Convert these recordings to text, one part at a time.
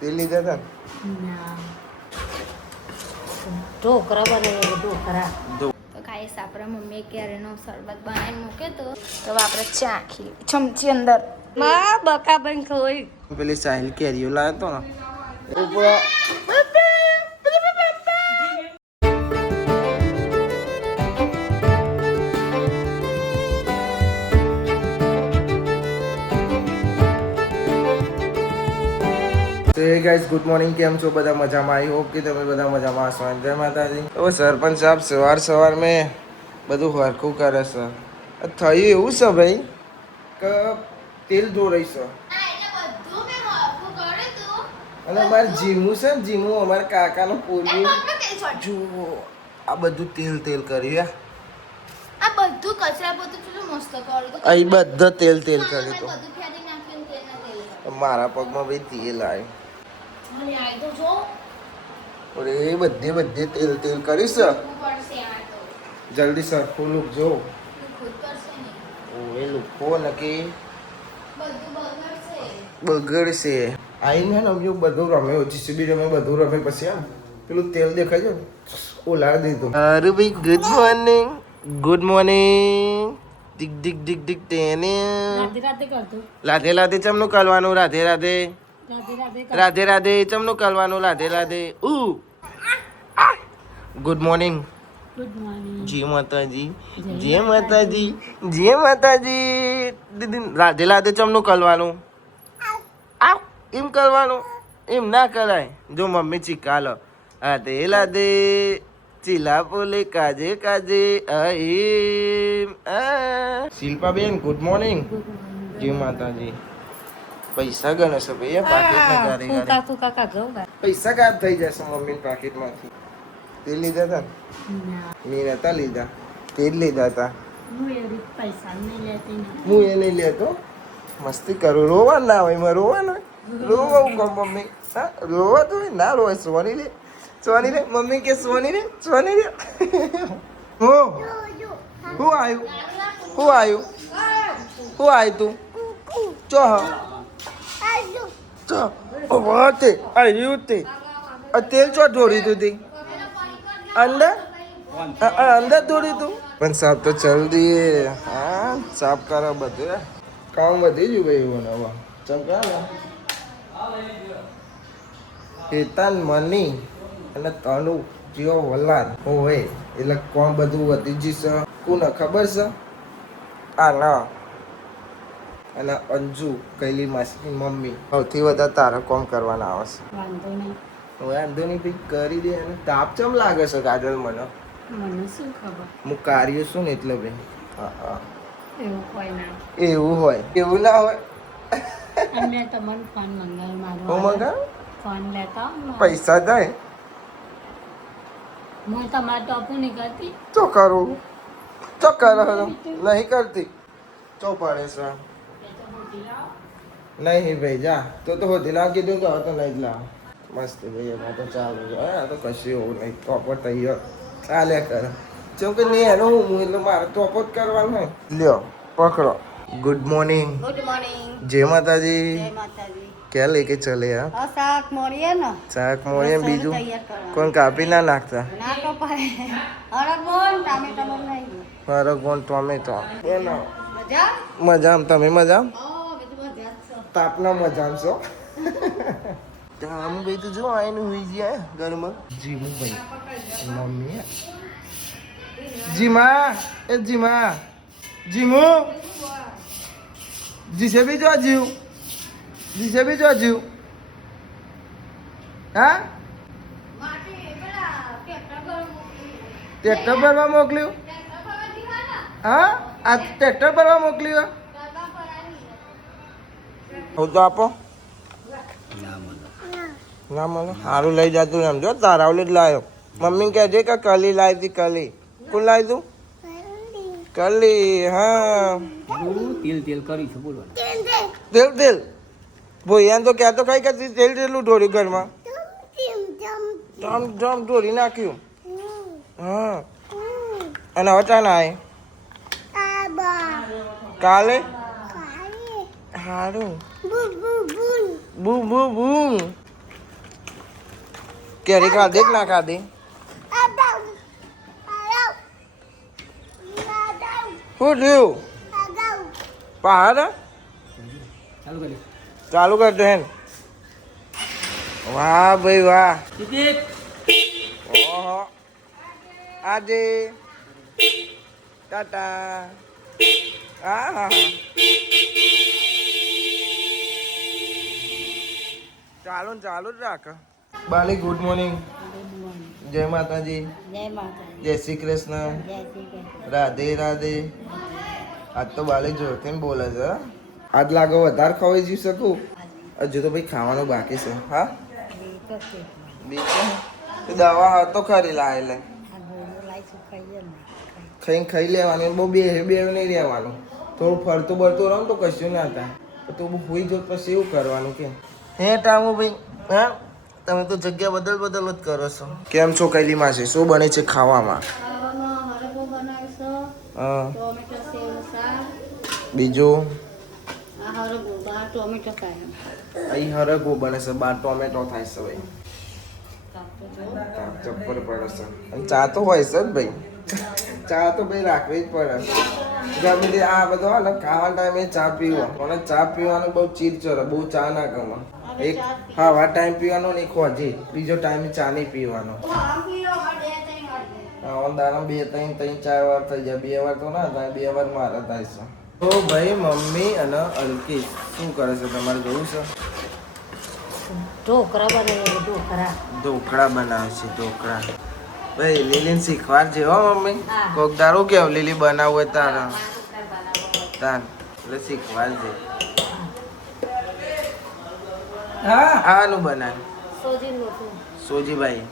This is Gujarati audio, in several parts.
તેલ લીધા હતા ના ઢોકળા બનાવ્યા ઢોકળા તો ગાઈસ આપણા મમ્મીએ ક્યારેનો શરબત બનાવીને મૂક્યો તો આપણે ચાખી ચમચી અંદર માં બકા બન ખોઈ પેલી સાહિલ કેરીઓ લાવ્યો તો ને ઉપર તો ગાઈસ ગુડ મોર્નિંગ, કેમ છો બધા? મજામાં? આઈ હોપ કે તમે બધા મજામાં હશો. જય માતાજી. તો સરપંચ સાહેબ સવાર મેં બધું હરખું કરે છે. થયું એવું છે ભાઈ કે તેલ ઢોરાઈ છે અને અમારે જીમું છે ને જીમું અમારા કાકાનો પૂર્યું જુઓ આ બધું તેલ કર્યું. આ બધું કચરા બધું કેટલું મસ્ત કર્યું અહીં બધા તેલ કર્યું તો બધું ફેંકી નાખ્યું તેલ મારા પગમાં ભાઈ તેલ આવ્યું. મને આઈ તો જો અરે બધે તેલ કરીશ. જલ્દી સરખું લુક જો. ખુદ કરશે ને ઓએ લુકો નકી બધું બગડશે. આઈને ને અમે બધું રમે જીસીબી રમે બધું રમે પછી આમ પેલું તેલ દેખાય છે ઓલા દીધું. અરે ભાઈ ગુડ મોર્નિંગ ડીક તેને રાતે કરતો રાધે ચમનું કરવાનું રાધે રાધે ચમનું કરવાનું રાધે ગુડ મોર્નિંગ જય માતાજી દીદી રાધે ચમનું કરવાનું એમ કરવાનું એમ ના કરાય. જો મમ્મી ચીકાલો રાધે ચીલા પોલે કાજે શિલ્પાબેન ગુડ મોર્નિંગ જય માતાજી. પૈસા ગણે છે ભાઈ પાકીટમાં ગાડી પૈસા ગાયબ થઈ જશે મમ્મી પાકીટમાંથી. તેલ લીધા હતા મેં નતા લીધા તેલ લીધા હતા. હું એ નહીં લેતો મસ્તી કરું. રોવા ના હોય મારે રોવાનું રોવું કહું મમ્મી. હા રોવા તો ના રોવાય. સોની લે મમ્મી કે સોની રે હું આવ્યું તું ચો તે આવ્યું તે તેલ ચો ઢોળી તું તે અંદર દોડી તું પણ સાફ તો જલ્દી હા સાફ કરો બધું. કામ વધી ગયું ભાઈ એવું નવા ચમકા હેતાન મની અને તનુ જીઓ વલાદ હોય એટલે કોણ બધું વધી જશે કોને ખબર છે? આ ના અને અંજુ કૈલી માસી મમ્મી સૌથી વધારે તારા કોમ કરવાના આવે છે. વાંધો નહીં ભાઈ કરી દે. અને તાપ ચમ લાગે છે કાજલ મને શું ખબર હું કાર્ય છું ને એટલે ભાઈ હા એવું કોઈ ના એવું હોય એવું ના હોય. અને તમને ફોન મંગાવી મારો હું મંગાવ ફોન લેતા પૈસા જાય હું તમારે ટોપું નહીં કરતી તો કરું તો કરો નહીં કરતી તો પડે છે નહીં ભાઈ જા તો હોતી ના કીધું કે હવે તો નહીં જ લાવ. મસ્ત ભાઈ એમાં તો ચાલુ છે. હા તો કશું એવું નહીં ટોપર તૈયાર ચાલ્યા કરે. જેમ કે નહીં એનો હું એટલે મારે ટોપર કરવાનું હોય. લ્યો પકડો. ગુડ મોર્નિંગ જય માતાજી. ક્યાં લેકે ચલે યાર? શાક મળીએ ને શાક મળીએ બીજું કોણ કાપી ના નાખતા? હરગોન ટોમેટો બનાવો. મજામ તમે મજામ? તાપના મજામ છો? આમ ભાઈ તો જો આઈને હુઈ ગયા ઘરમાં. જીમું ભાઈ મમ્મી જીમુ જીસે બી જો જીવ હા ટ્રેક્ટર ભરવા મોકલ્યું. હા આ ટ્રેક્ટર ભરવા મોકલ્યું. હું તો આપો ના મને સારું લઈ જતું એમ જો તારાવલી જ લાવ્યો. મમ્મી કહે છે કે કલી લાવી હતી કલી. કોણ લાવી તું? કલી હા તેલ કરી છે બોલવાનું તેલ ભોયાન તો ક્યાં તો કઈ કે તેલ જેટલું ઢોળ્યું ઘરમાં જમ ઢોળી નાખ્યું. હા અને હવે ચાને આવે કાલે સારું બુ કેરી ખાધે કે ના ખાધી? શું થયું? પહાડ ચાલુ કરી ચાલુ કરજો હે. વાહ ભાઈ વાહ. ઓહો આજે ટાટા. હા હા ચાલુ ને ચાલુ જ રાખ. બાલી ગુડ મોર્નિંગ. જય માતાજી. જય શ્રી કૃષ્ણ. રાધે રાધે. આજ તો બાલી જોરથી બોલે છે હો. આજ લાગો વધારે ખવાઈ જઈ શકું. હજુ તો ભાઈ ખાવાનું બાકી છે. હા બીજું તો દવા હતો ખરી લાવે લે ખાઈ લેવાની. બહુ બે નહીં રહેવાનું. થોડું ફરતું બરતું રહો ને તો કશું ના થાય. તું હોઈ જો પછી એવું કરવાનું કે હે ટામુ ભાઈ? હા તમે તો જગ્યા બદલ જ કરો છો. કેમ છો કૈલી માસી? શું બને છે ખાવામાં? હા બીજું અહીં હરગવો બને છે. 12 ટોમેટો થાય છે ભાઈ. ચપ્પર પડે છે. અને ચા તો હોય છે જ ભાઈ. ચા તો ભાઈ રાખવી જ પડે. ગમે તે આ બધો ને ખાવાના ટાઈમે ચા પીવો. મને ચા પીવાનું બહુ ચીડ ચડે. બહુ ચા ના ગમે. એક હા ટાઈમ પીવાનો ને એક હોજી. બીજો ટાઈમ ચા નહીં પીવાનો. દાડા 2 3 4 વાર થઈ જાય. 2 વાર તો ના થાય. 2 વાર મારે થાય છે. તો ભાઈ મમ્મી અને અલ્કી શું કરે છે તમારે જોવું છે? ઢોકળા બનાવે ઢોકળા બનાવે છે. ઢોકળા ભાઈ લીલીને શીખવાડજે હો મમ્મી. કોક દારૂ કેવું લીલી બનાવવું હોય તારા એટલે શીખવાડજે. આનું બનાવે સોજીભાઈ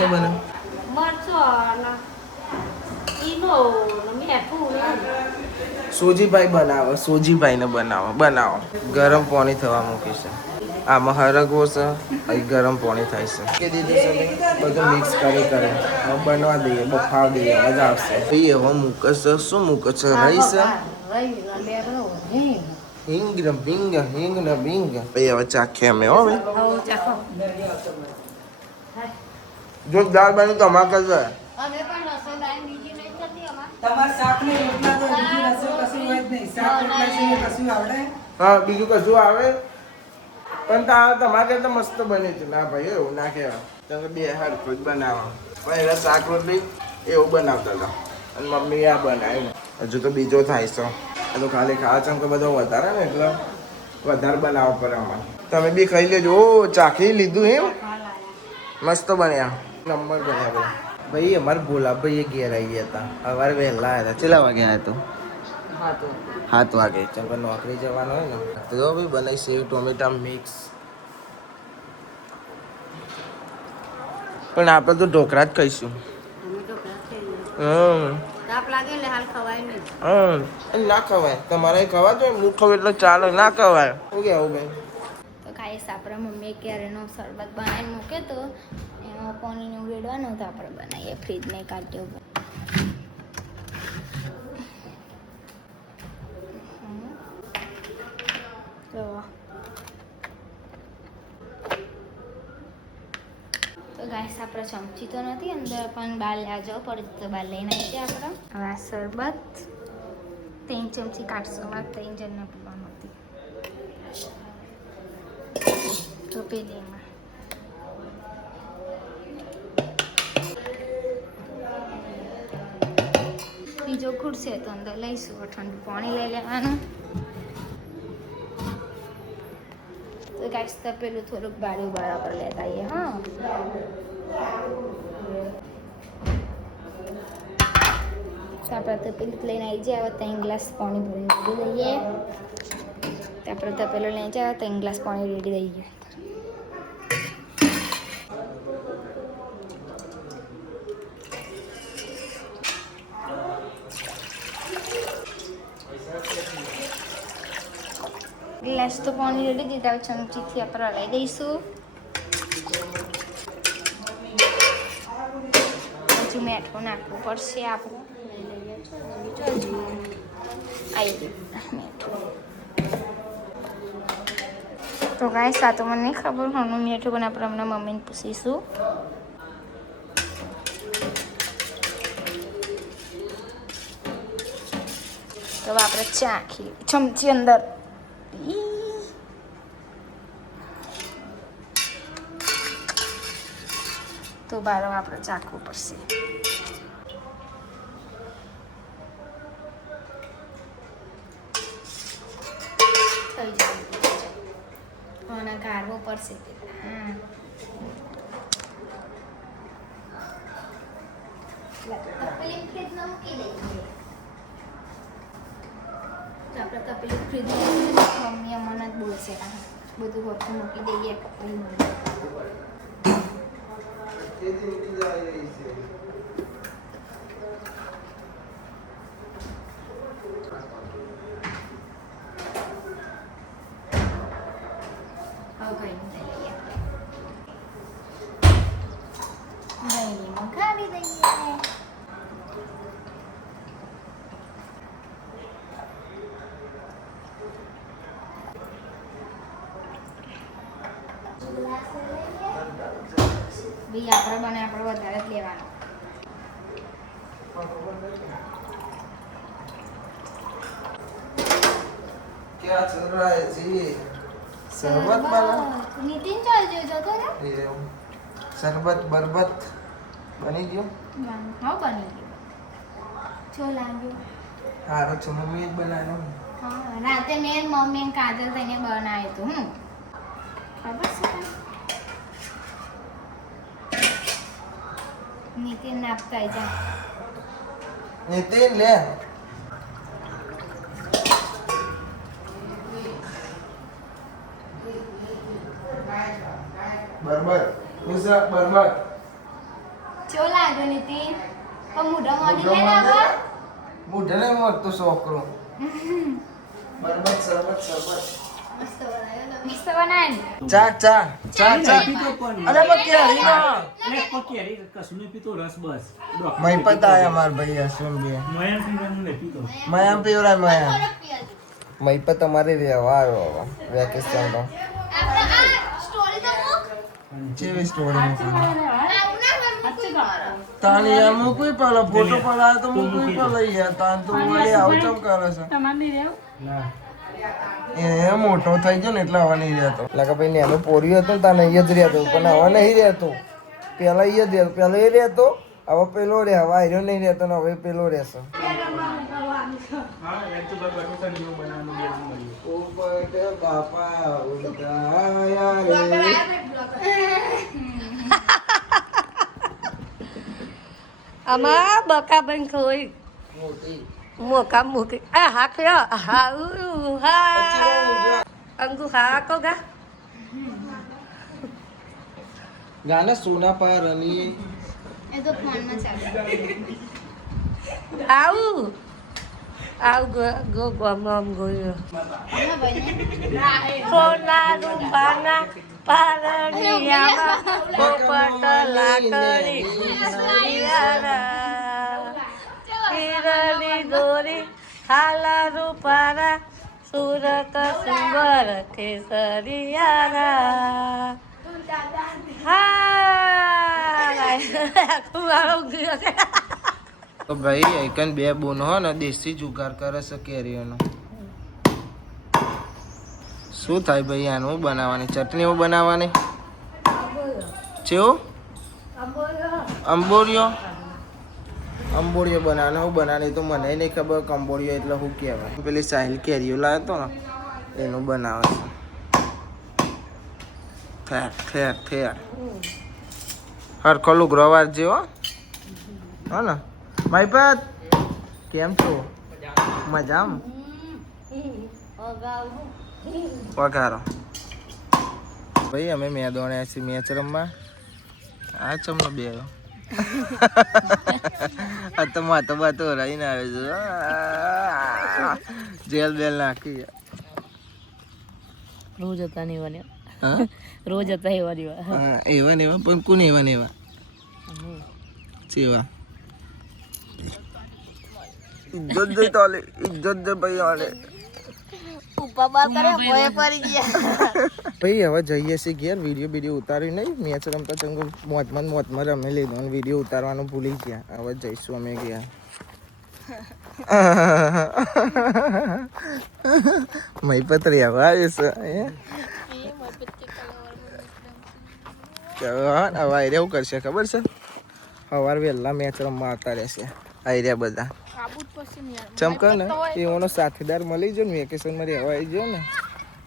નું બનાવે. સોજીભાઈ બનાવો. સોજીભાઈ ને બનાવો. ગરમ પાણી થવા મૂકી છે. આમાં હરગવો છે. અહીં ગરમ પાણી થાય છે. કે દીધું છે બધું મિક્સ કરી બનવા દઈએ. બફાવ દઈએ. મજા આવશે. ભાઈ હવે મૂકે છે. શું મૂકે છે? રહી છે હિંગ ને ભીંગ. ભાઈ હવે ચાખીએ અમે હો ભાઈ. જો દાળ બની તો અમારે કરજો. હા બીજું કશું આવે પણ તમારે તો મસ્ત બને છે. ના ભાઈ એવું ના કહેવાય. તમે બે હરખું જ બનાવો. પણ એના શાક રોટલી એવું બનાવતા હતા. અને મમ્મી આ બનાવ્યું. હજુ તો બીજો થાય છે. એ તો ખાલી ખાવા ચમ કે બધો વધારે ને એટલે વધારે બનાવવો પડે અમારે. તમે બી ખાઈ લેજો. ઓ ચાખી લીધું એમ? મસ્ત બન્યા. નંબર બન્યા ભાઈ. અમારે ભોલાભાઈ ઘેર આવી ગયા હતા. સવારે વહેલા આવ્યા હતા. કેટલા વાગે આવ્યા તો? 7 વાગે. ચાલ નોકરી જવાનું હોય ને તો ભાઈ બનાવી સેવ ટોમેટા મિક્સ. પણ આપણે તો ઢોકળા જ ખાઈશું. ના ખવાય. તમારે ખવા જોઈએ. હું ખવાય એટલે ચાલે. ના ખવાય. શું કેવું ભાઈ? તો ખાઈશ આપણા મમ્મીએ કેરીનો શરબત બનાવીને મૂકે તો એમાં પાણીનું વેડવાનું તો આપણે બનાવીએ. ફ્રીજને કાઢીએ ઉપર. તો ગાઈસ આપણે ચમચી તો નથી અંદર પણ બહાર લેવા જવું પડે તો બહાર લઈને આવી જાય આપણે. હવે આ શરબત 3 ચમચી કાઢશું. અમારે 3 જણને પીવાનું હતી તો પેલી એમાં બીજો ખૂટશે તો અંદર લઈશું. ઠંડુ પાણી લઈ લેવાનું. તો ગાઈસ તો પેલું થોડુંક બાળું બરાબર લેતા આવીએ. હા તો આપણે તો પેલું લઈને આવી જાય. હવે 3 ગ્લાસ પાણી ભરી દઈએ. તો આપણે તો પેલું લઈને જાય 3 ગ્લાસ પાણી રેડી દઈએ. ગ્લાસ તો પાણી રેડી દીધા. ચમચીથી આપણે હલાવી દઈશું. હજુ મીઠું નાખવું પડશે આપણે. આવી ગયું મીઠું. તો ગાઈસ આ તો મને નહીં ખબર હમણાં મીઠું પણ આપણે હમણાં મમ્મીને પૂછીશું. તો આપણે ચાખી ચમચી અંદર તો બારો આપણે ચાખવું પડશે. થઈ જાય અને ગાળવો પડશે. તપેલી ફ્રીજમાં મૂકી દઈએ. આપણે તપેલી ફ્રીજમાં મમ્મી અમને જ બોલશે બધું હોતું મૂકી દઈએ તપેલીમાં. દહીંમાં ખાવી દઈએ. ભાઈ આપણે બને આપણે વધારે જ લેવાનો. क्या चल रहा है जी? शरबत वाला નીતિન ચાલ જતો ને ये शरबत बरबत बनी गयो હા બની ગયું. જો લાગ્યું. हारो छ मम्मी જ બનાવ્યો. હા રાતે મેં મમ્મી ને કાજલ થઈને બનાવ્યું હતું. ખબર છે તને? નીતિન નાપતા જા. नितिन ले बरबत दूसरा बरबत જો લાગ્યો નીતિન પણ મોઢા મોઢી લઈને આવો. मुझे नहीं मत तो सोकरो बरबत शरबत शरबत મસ્ત બનાવ્યો. મસ્ત બનાવી. चा चा चा चा પીતો પણ अरे मत क्या ही ना એક પકી હરી કશું નહીં પીતો રસ બસ मैं पता है हमार भैया सुन भी મયન પીવાનું નહીં પીતો मैं हम पी रहा मैं मैं पता हमारे व्यवहार वेकेशन तो આપણે આ સ્ટોરી તો મૂક. चेवी स्टोरी में तानी या मु कोई पाला फोटो पाला तो मु कोई पाला या तान तो वाली આવચમ કરે છે ના એ મોટો થઈ ગયો ને એટલે હવા નહીં રહેતો લાગે ભાઈ ને અમે પોર્યો હતો ને તાને અહીંયા જ રહેતો પણ હવા નહીં રહેતો પેલા અહીંયા જ રહેતો પેલા એ રહેતો હવે પેલો રહે હવા આવ્યો નહીં રહેતો ને હવે પેલો રહેશે હા એક તો બટુકા નિયો બનાવવાનું બે મળ્યું ઉપટ બાપા ઉડતાયા રે આમાં બકા બન ખોઈ મોટી મોકા મૂકી આ હાખ્યો હાઉ હા અંગુ હાકો ગા ગાના સોના પારની એ તો ફોનમાં ચાલે. આવ આવ ગો ગમ ગયો હા ભાઈ સોના રૂપાના પારણિયામાં પોપટ લાકડી કિરલી દોરી હાલા રૂપારા સુરત સુંબર કેસરિયારા તો ભાઈ એકન બે બોન હો ને દેશી જુગાર કરે છે કેરીઓનો શું થાય ભાઈ આનું બનાવવાની ચટણીઓ બનાવવાની ચેવું અંબોરિયો અંબોરિયો બનાવવાનો હું બનાવવાની તો મને નહીં ખબર કે અંબોરિયો એટલે શું કહેવાય પેલી સાહિલ કેરીઓ લાવ્યો હતો ને એનું બનાવે છે ઠેર ઠેર હરખો લુગરો જેવો હો ને ભાઈપત કેમ છો મજામાં વઘારો ભાઈ અમે મેદોણ્યા છીએ મેચ રમવા આ ચમનો બે આ તો માતો બાતો રહીને આવે છે જેલ બેલ નાખી રોજ હતા ને એવા હા રોજ હતા એવા હા એવા ને એવા પણ કોણ એવા ને એવા સેવા ઇજ્જત દે તાલે ઇજ્જત દે ભાઈ આલે ઉપા બાર કરે ભોય પડી ગયા. ભાઈ હવે જઈએ છીએ ઘેર. વિડીયો ઉતારી નહીં. મેચ રમતા ચંગુ મોજમાં રમી લીધો અને વિડીયો ઉતારવાનું ભૂલી ગયા. હવે જઈશું અમે ઘેર. મહીપત્રી હવે આવ્યું છે. હવે આઈ એવું કરશે ખબર છે? સવાર વહેલા મેચ રમવા આવતા રહેશે આઈ બધા. ચમકે ને એઓનો સાથીદાર મળી ગયો ને વેકેશનમાં રહેવા આવી ગયો ને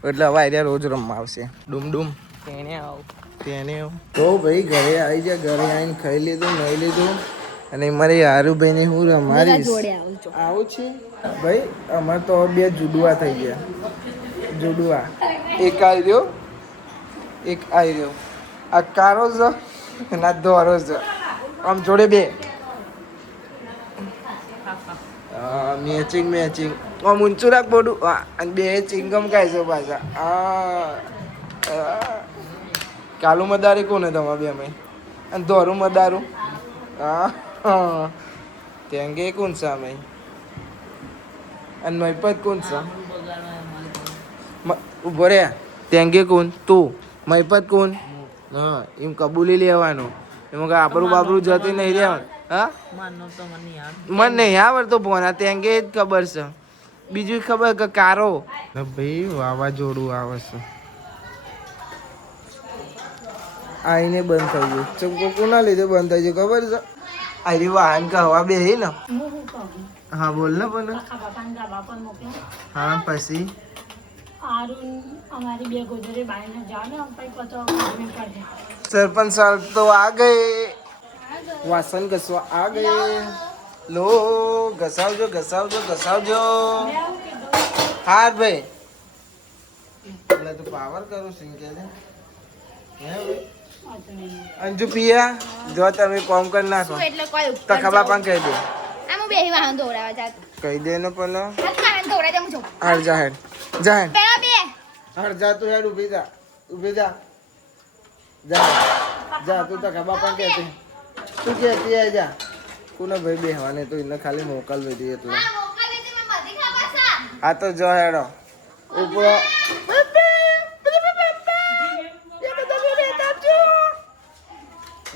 એટલે હવે આઈ રોજ રમવા આવશે. ડૂમ તેને તો ભાઈ ઘરે આવી જાય. ઘરે આવીને ખાઈ લીધું નહીં લીધું અને મારી હારુભાઈ ને હું રમાડીશ. આવું છે ભાઈ. અમારે તો બે જુડવા થઈ ગયા. જુડવા એક આવી રહ્યો એક આવી રહ્યો. આ કારો છે અને આ દોરો છે. આમ જોડે બે મેચિંગ આમ ઊંચું રાખ બોડું. અને બે ચિંગમ ખાય છે પાછા. કાલું મદારી કોને તમારે બે મેં અને દોરું મદારું. તેંગે કોણ છે અમે અને મહીપત કોણ છે? ઉભો રે. તેંગે કોણ? તું. મહીપત કોણ? હા એમ કબૂલી લેવાનું. એમાં આબરું બાબરું જતી નહીં રહેવાનું. હા મને નહીં આવડતો ભોના. તેંગે જ ખબર છે. બીજું ખબર કે કારો ભાઈ વાવાઝોડું આવે છે. આઈને બંધ થઈ ગયું. ચમકો કોના લીધે બંધ થઈ ગયું ખબર છે? આરી વાહન કે હવા બે ને. હા બોલ ને પણ. હા પછી સરપંચ સાહેબ તો આ ગયે. વાસણ ઘસવા આ ગયે. લો ઘસાવજો. હા ભાઈ એટલે તું પાવર કરું સિંહ કે અંજુ પિયા જો તમે કોમ કરી નાખો તો ખબર પણ કહી દે. કહી દે ને પણ. હાર જા તું હેડ ઉભી જા જા તું તો ખબર પણ કહેતી. શું કહેતી આ જા. કોને ભાઈ બેહવાને તો એને ખાલી મોકલવી હતી એટલે. આ તો જો હેડો ઉપરો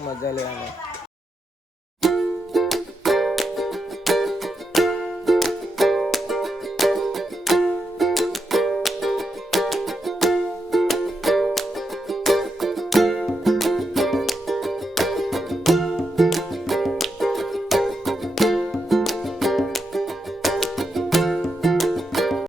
મજા લેવાનો.